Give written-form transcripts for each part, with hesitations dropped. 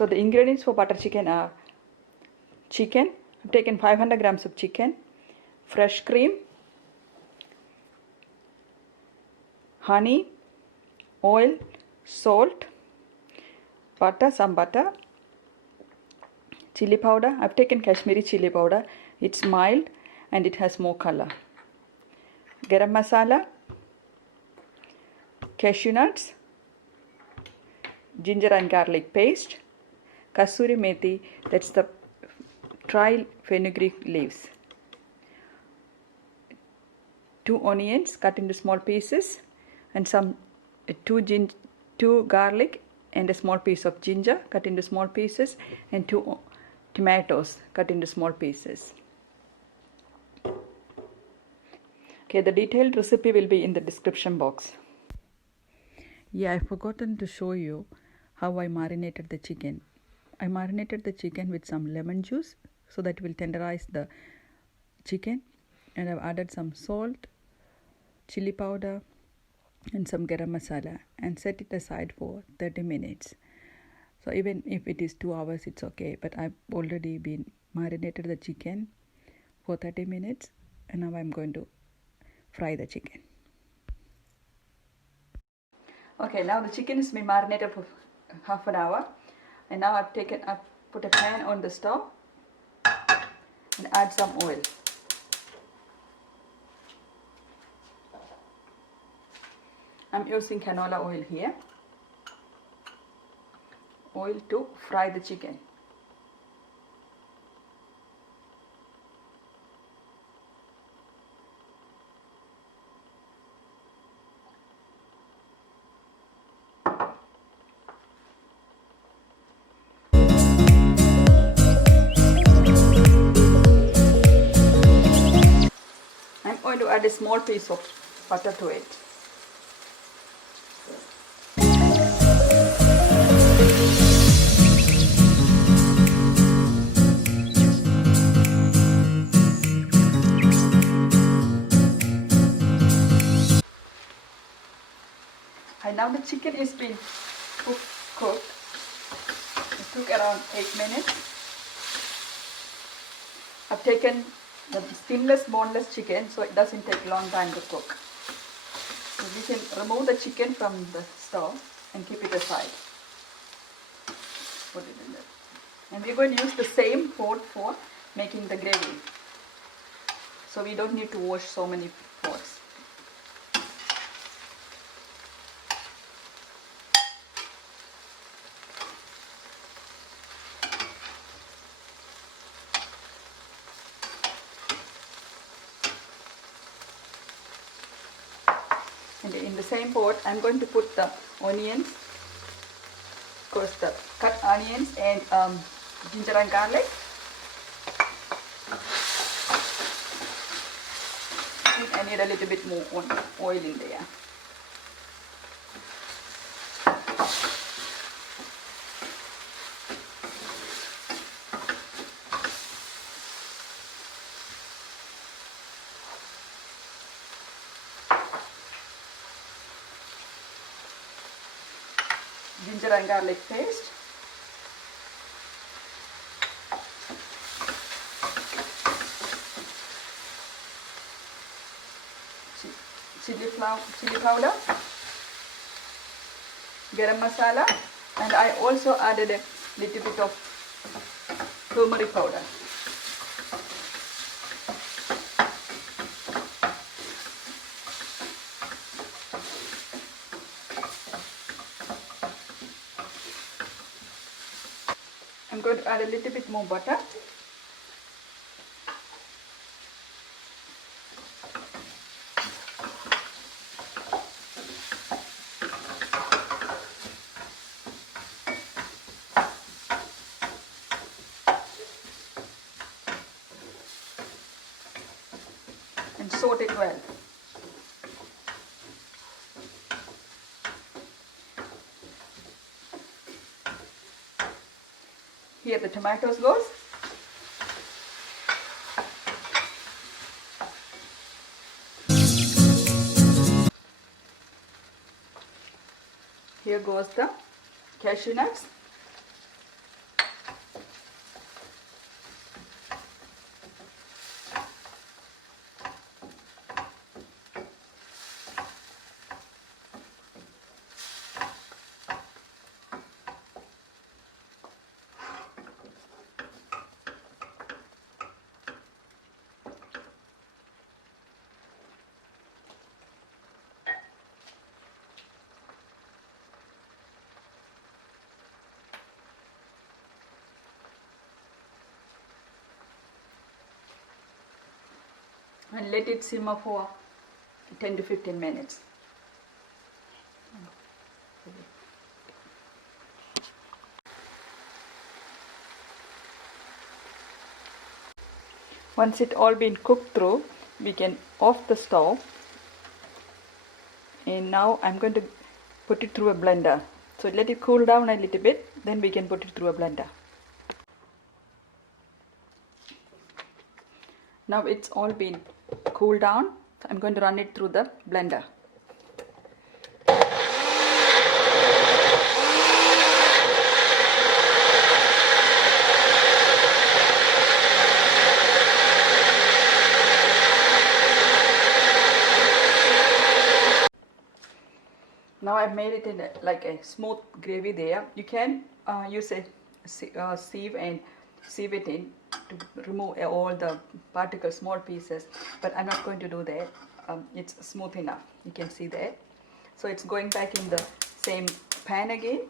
So the ingredients for butter chicken are chicken. I've taken 500 grams of chicken, fresh cream, honey, oil, salt, butter, some butter, chili powder. I've taken Kashmiri chilly powder. It's mild and it has more color. Garam masala, cashew nuts, ginger and garlic paste, Kasoori methi, that's the dry fenugreek leaves, 2 onions cut into small pieces, and some 2 garlic and a small piece of ginger cut into small pieces, and 2 tomatoes cut into small pieces. Okay, the detailed recipe will be in the description box. Yeah, I've forgotten to show you how I marinated the chicken. I marinated the chicken with some lemon juice so that it will tenderize the chicken, and I've added some salt, chili powder and some garam masala and set it aside for 30 minutes. So even if it is 2 hours, it's okay, but I've already been marinated the chicken for 30 minutes and now I'm going to fry the chicken. Okay, now the chicken has been marinated for half an hour, and now I've put a pan on the stove and add some oil. I'm using canola oil here. Oil to fry the chicken. I'm going to add a small piece of butter to it. And now the chicken is being cooked. It took around 8 minutes. I've taken the skinless, boneless chicken, so it doesn't take a long time to cook. So we can remove the chicken from the stove and keep it aside. Put it in there. And we're going to use the same pot for making the gravy. So we don't need to wash so many pots. And in the same pot, I'm going to put the onions, of course the cut onions and ginger and garlic. I need a little bit more oil in there. Ginger and garlic paste, chili powder, garam masala, and I also added a little bit of turmeric powder. I'm going to add a little bit more butter. And saute it well. Here the tomatoes goes. Here goes the cashew nuts. and let it simmer for 10 to 15 minutes. Once it all been cooked through, we can off the stove, and now I'm going to put it through a blender. So let it cool down a little bit, then we can put it through a blender. Now it's all been cooled down. I'm going to run it through the blender. Now I've made it in like a smooth gravy there. You can use a sieve and sieve it in to remove all the particles, small pieces, but I'm not going to do that. It's smooth enough, you can see that. So it's going back in the same pan again.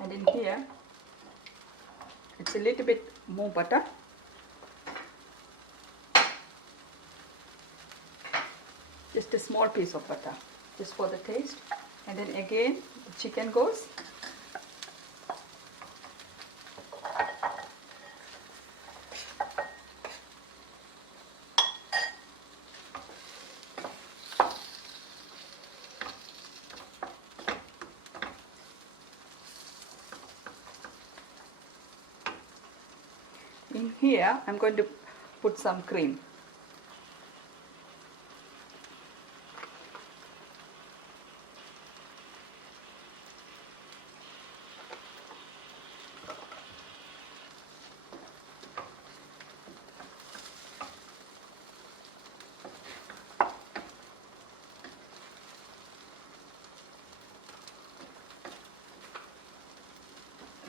And in here, it's a little bit more butter. Just a small piece of butter, just for the taste. And then again, the chicken goes. In here, I'm going to put some cream.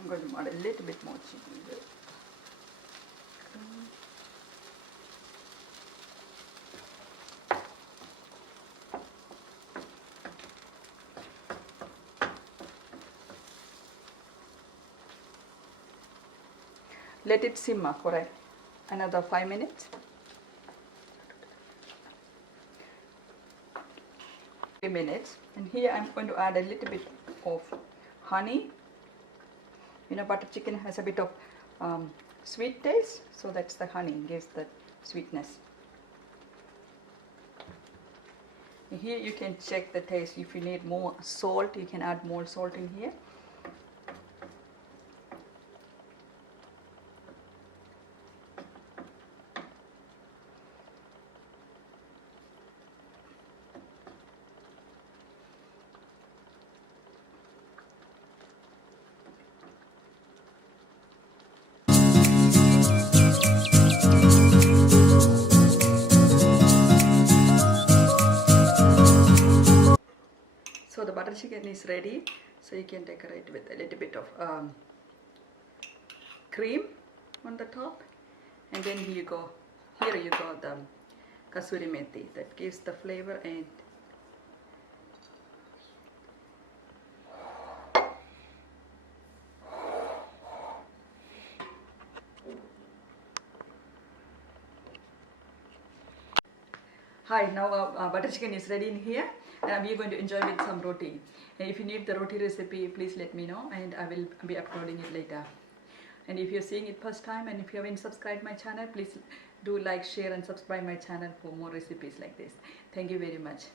I'm going to add a little bit more chicken there. Let it simmer for another 5 minutes. 3 minutes. And here I'm going to add a little bit of honey. You know, butter chicken has a bit of sweet taste, so that's the honey, gives the sweetness. And here you can check the taste. If you need more salt, you can add more salt in here. So the butter chicken is ready, so you can decorate with a little bit of cream on the top, and then here you go the Kasoori methi that gives the flavor. And hi, now butter chicken is ready in here, and we are going to enjoy with some roti. And if you need the roti recipe, please let me know, and I will be uploading it later. And if you're seeing it first time, and if you haven't subscribed my channel, please do like, share and subscribe my channel for more recipes like this. Thank you very much.